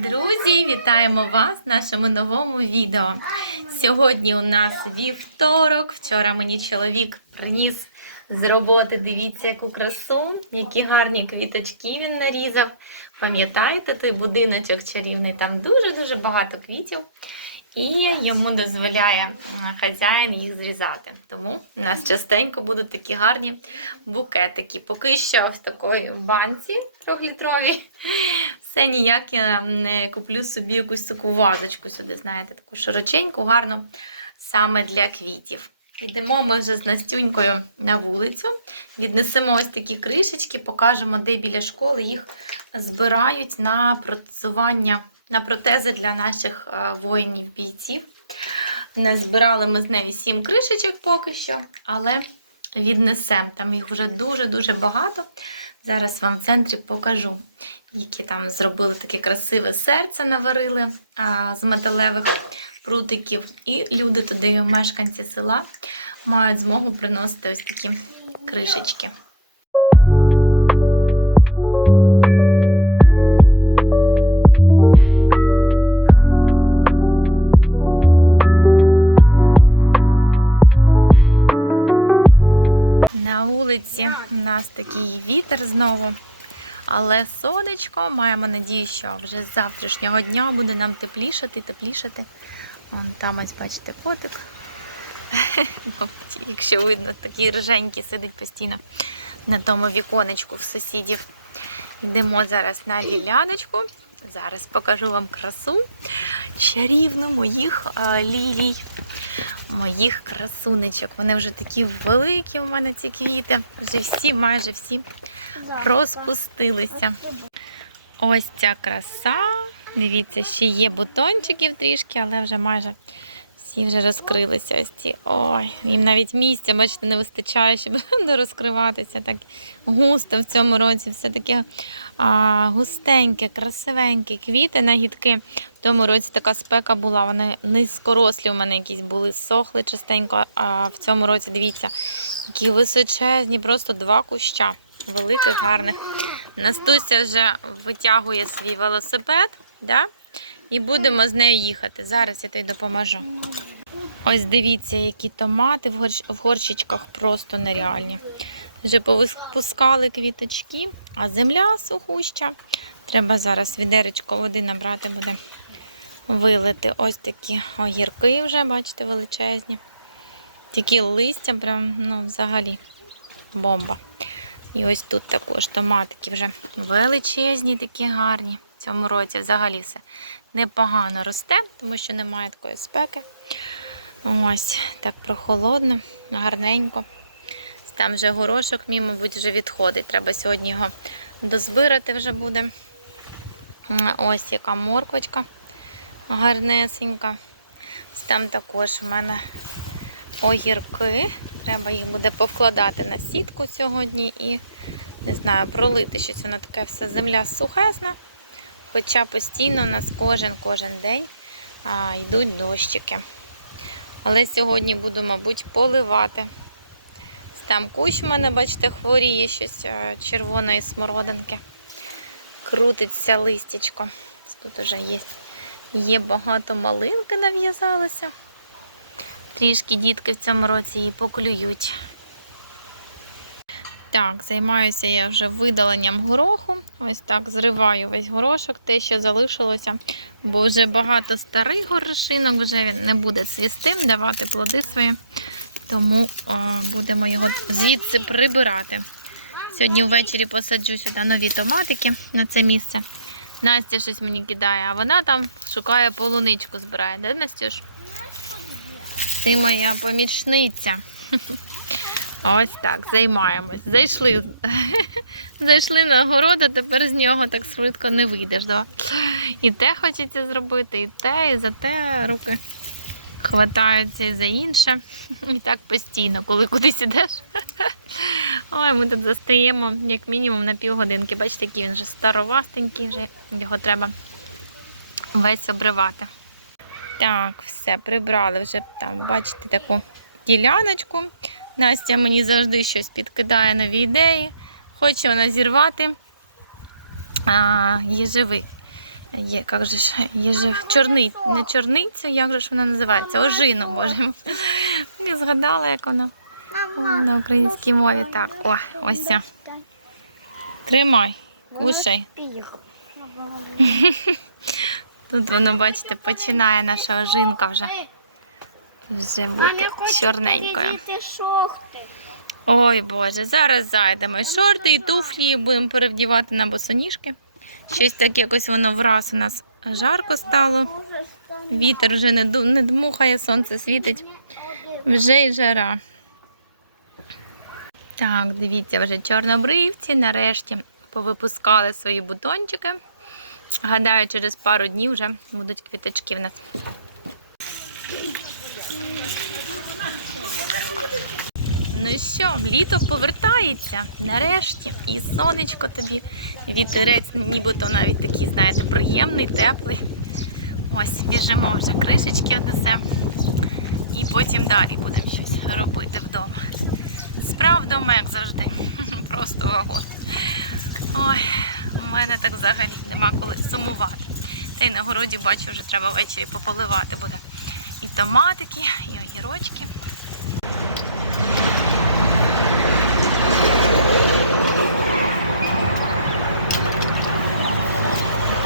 Друзі, вітаємо вас в нашому новому відео. Сьогодні у нас вівторок. Вчора мені чоловік приніс з роботи. Дивіться, яку красу, які гарні квіточки він нарізав. Пам'ятаєте той будиночок чарівний? Там дуже-дуже багато квітів. І йому дозволяє хазяїн їх зрізати. Тому у нас частенько будуть такі гарні букетики. Поки що в такої банці трьохлітровій. Все ніяк я не куплю собі якусь таку вазочку сюди, знаєте, таку широченьку, гарну саме для квітів. Йдемо ми вже з Настюнькою на вулицю, віднесемо ось такі кришечки, покажемо, де біля школи їх збирають на протезування, на протези для наших е, воїнів-бійців. Не збирали ми з нею сім кришечок поки що, але віднесемо. Там їх вже дуже-дуже багато. Зараз вам в центрі покажу, які там зробили таке красиве серце, наварили а, з металевих прутиків. І люди туди, мешканці села, мають змогу приносити ось такі кришечки. На вулиці у нас такий вітер знову, але сонечко. Маємо надію, що вже з завтрашнього дня буде нам теплішати, теплішати. Вон там ось бачите котик. Якщо видно, такий риженький сидить постійно на тому віконечку в сусідів. Йдемо зараз на діляночку. Зараз покажу вам красу чарівну моїх лілій, моїх красунечок. Вони вже такі великі у мене ці квіти. Вже всі, майже всі розпустилися. Ось ця краса. Дивіться, ще є бутончиків трішки, але вже майже всі вже розкрилися. Ось ці. Ой, їм навіть місця, бачите, не вистачає, щоб розкриватися. Так густо в цьому році. Все таке а, густеньке, красивеньке квіти, нагідки. В тому році така спека була, вони низькорослі у мене якісь були, сохли частенько. А в цьому році, дивіться, які височезні, просто два куща. Великих, гарних. Настуся вже витягує свій велосипед, да? І будемо з нею їхати. Зараз я тобі допоможу. Ось дивіться, які томати в, горщ... в горщичках просто нереальні. Вже повипускали квіточки, а земля сухуща. Треба зараз відеречко води набрати буде. Вилити ось такі огірки вже, бачите, величезні. Такі листя, прям, ну, взагалі, бомба. І ось тут також томатики вже величезні, такі гарні. В цьому році взагалі все непогано росте, тому що немає такої спеки. Ось так прохолодно, гарненько. Там вже горошок мій, мабуть, вже відходить. Треба сьогодні його дозбирати вже буде. Ось яка морквочка гарнесенька. Ось Там також в мене огірки. Треба їх буде повкладати на сітку сьогодні і, не знаю, пролити щось воно таке все. Земля сухесна. Хоча постійно у нас кожен-кожен день а, йдуть дощики. Але сьогодні буду, мабуть, поливати. Там кущ в мене, бачите, хворіє щось е, червоної смородинки. Крутиться листячко. Тут вже є. Є багато малинки нав'язалося. Трішки дітки в цьому році її поклюють. Так, займаюся я вже видаленням гороху. Ось так зриваю весь горошок, те, що залишилося, бо вже багато старих горошинок, вже він не буде цвісти, давати плоди свої. Тому а, будемо його звідси прибирати. Сьогодні ввечері посаджу сюди нові томатики на це місце. Настя щось мені кидає, а вона там шукає полуничку, збирає. Де Настюш? Ти моя помічниця. Ось так, займаємось. Зайшли. Зайшли на город, а тепер з нього так швидко не вийдеш. Да? І те хочеться зробити, і те, і за те руки хватаються і за інше. І так постійно, коли кудись ідеш. Ой, ми тут застаємо як мінімум на півгодинки. Бачите, який він вже старовастенький, вже його треба весь обривати. Так, все, прибрали вже там, бачите, таку діляночку. Настя мені завжди щось підкидає нові ідеї. Хоче вона зірвати а, їжевик. Є, як же ж, є же не чорниця, як же ж вона називається? Ожину, боже. Не згадала, як вона на українській мові. Так, о, ось ця. Тримай, кушай. Тут воно, бачите, починає наша ожинка вже. Мам, я хочу чорненькою. шорти. Ой Боже, зараз зайдемо. І шорти, і туфлі будемо перевдівати на босоніжки. Щось так якось воно враз у нас жарко стало. Вітер вже не, ду- не дмухає, сонце світить. Вже й жара. Так, дивіться, вже чорнобривці нарешті повипускали свої бутончики. Гадаю, через пару днів вже будуть квіточки в нас. Ну що, літо повертається нарешті. І сонечко тобі, вітерець, нібито навіть такий, знаєте, приємний, теплий. Ось, біжимо вже кришечки однесемо. І потім далі будемо щось робити вдома. Справ вдома, як завжди. Просто вагон. Ой, у мене так взагалі нема коли сумувати. Та й на городі бачу, вже треба ввечері пополивати буде. Томатики, і огірочки.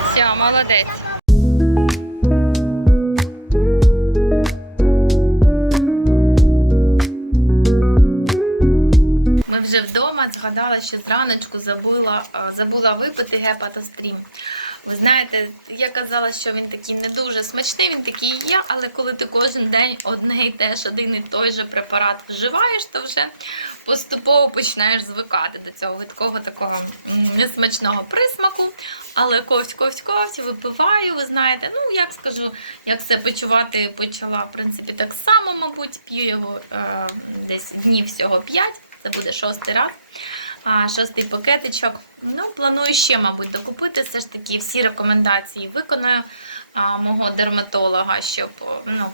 Все, молодець. Ми вже вдома згадала, що зраночку забула, забула випити гепатострім. Ви знаєте, я казала, що він такий не дуже смачний, він такий є, але коли ти кожен день одне і теж один і той же препарат вживаєш, то вже поступово починаєш звикати до цього гидкого такого несмачного присмаку. Але ковть, ковть, ковть, випиваю, ви знаєте, ну як скажу, як себе почувати почала, в принципі, так само, мабуть, п'ю його е, десь днів всього 5, це буде шостий раз. А, шостий пакетичок. Ну, планую ще, мабуть, докупити. Все ж таки всі рекомендації виконую а, мого дерматолога, щоб ну.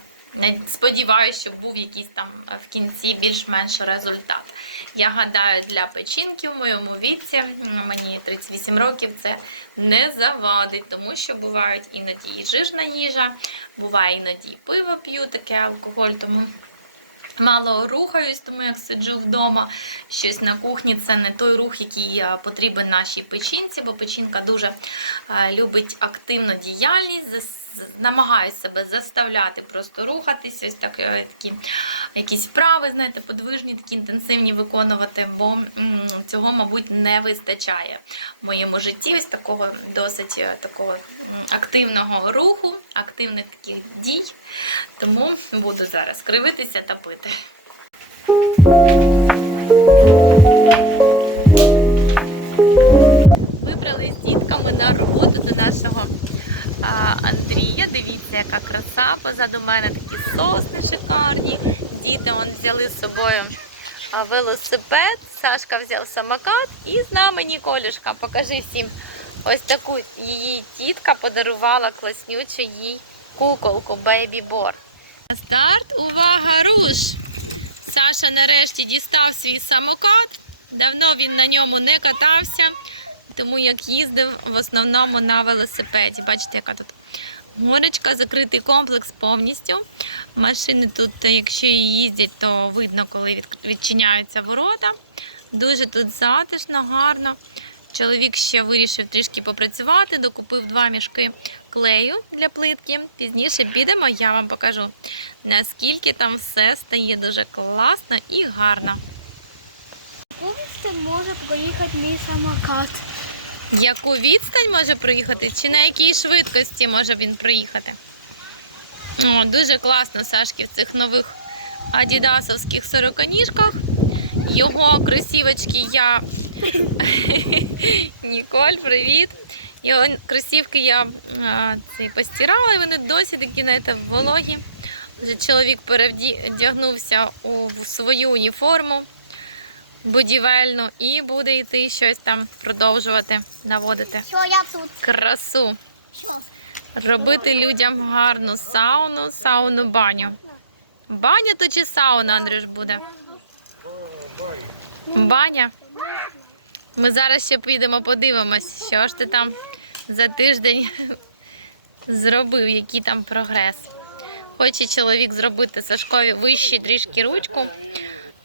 Сподіваюся, щоб був якийсь там в кінці більш-менш результат. Я гадаю, для печінки в моєму віці, мені 38 років, це не завадить, тому що бувають іноді і жирна їжа, буває іноді і пиво п'ю, таке алкоголь, тому мало рухаюсь, тому як сиджу вдома. Щось на кухні це не той рух, який е, потрібен нашій печінці, бо печінка дуже е, любить активну діяльність. Намагаюся себе заставляти просто рухатись, ось так, е, такі якісь вправи, знаєте, подвижні, такі інтенсивні виконувати, бо цього, мабуть, не вистачає в моєму житті. Ось такого досить е, такого активного руху, активних таких дій. Тому буду зараз кривитися та пити. Вибрали з дітками на роботу до нашого. Дивіться, яка краса. Позаду мене такі сосни шикарні. Діти он взяли з собою велосипед. Сашка взяв самокат і з нами Ніколюшка. Покажи всім. Ось таку її тітка подарувала класнючу їй куколку Baby Бор. Старт, увага, руш! Саша нарешті дістав свій самокат. Давно він на ньому не катався, тому як їздив в основному на велосипеді. Бачите, яка тут горочка, закритий комплекс повністю. Машини тут, якщо їздять, то видно, коли відчиняються ворота. Дуже тут затишно, гарно. Чоловік ще вирішив трішки попрацювати, докупив два мішки клею для плитки. Пізніше підемо, я вам покажу, наскільки там все стає дуже класно і гарно. Повністю може проїхати мій самокат. Яку відстань може проїхати, чи на якій швидкості може він проїхати? О, дуже класно Сашки в цих нових адідасовських сороконіжках. Його кросівочки я. Ніколь, привіт. Його кросівки я а, ці, постирала, і вони досі такі знаєте, вологі. Вже чоловік перевдягнувся у свою уніформу будівельну і буде йти щось там продовжувати наводити Що я тут? красу, Що? робити людям гарну сауну, сауну, баню. Баня то чи сауна, Андрюш, буде? Баня. Ми зараз ще підемо подивимось, що ж ти там за тиждень зробив, який там прогрес. Хоче чоловік зробити Сашкові вище трішки ручку,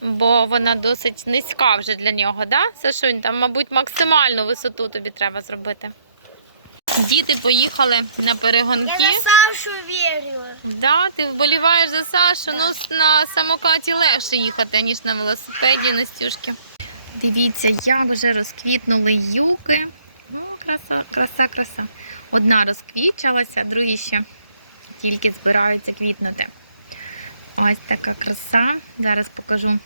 бо вона досить низька вже для нього, да? Сашунь, там, мабуть, максимальну висоту тобі треба зробити. Діти поїхали на перегонки. Я за Сашу вірила. Да, ти вболіваєш за Сашу. Ну, на самокаті легше їхати, ніж на велосипеді, Настюшки. Дивіться, як вже розквітнули юки. Ну, краса, краса, краса. Одна розквітчалася, другі ще тільки збираються квітнути. Ось така краса. Зараз покажу,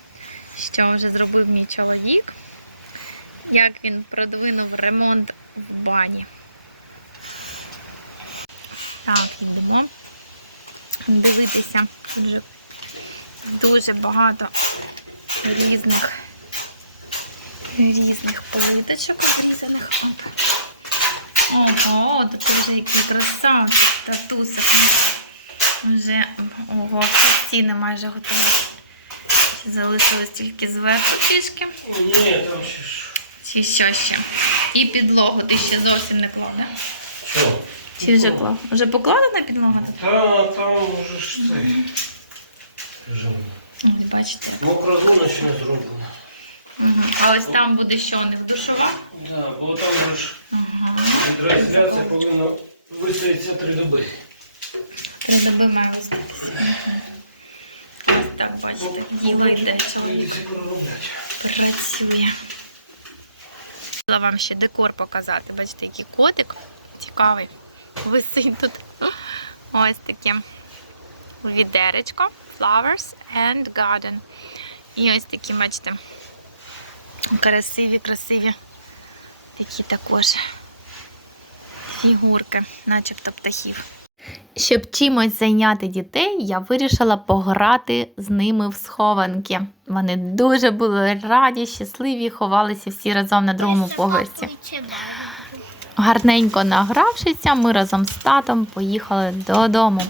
що вже зробив мій чоловік. Як він продвинув ремонт в бані. Так, йдемо дивитися. Вже дуже багато різних різних плиточок обрізаних. Ого, тут вже який краса, татусик. Вже ого, стіни майже готові. Ще Залишилось тільки зверху трішки. Ні, там ще ж. Чи що ще? І підлогу ти ще зовсім не клав, да? Що? Чи вже клав? Вже покладена підлога? Та там вже ж це. Ось бачите. Мокра зона ще не зроблена. Угу. А ось там буде що у них душова? Да, бо там же ж Угу. трансляція повинна вистоятися три доби. Має остатися. Ось так, бачите, діло йде, чоловік працює. Хотіла вам ще декор показати. Бачите, який котик цікавий. Висить тут. Ось таке відеречко. Flowers and garden. І ось такі, бачите, красиві, красиві такі також фігурки, начебто птахів. Щоб чимось зайняти дітей, я вирішила пограти з ними в схованки. Вони дуже були раді, щасливі, ховалися всі разом на другому поверсі. Гарненько награвшися, ми разом з татом поїхали додому.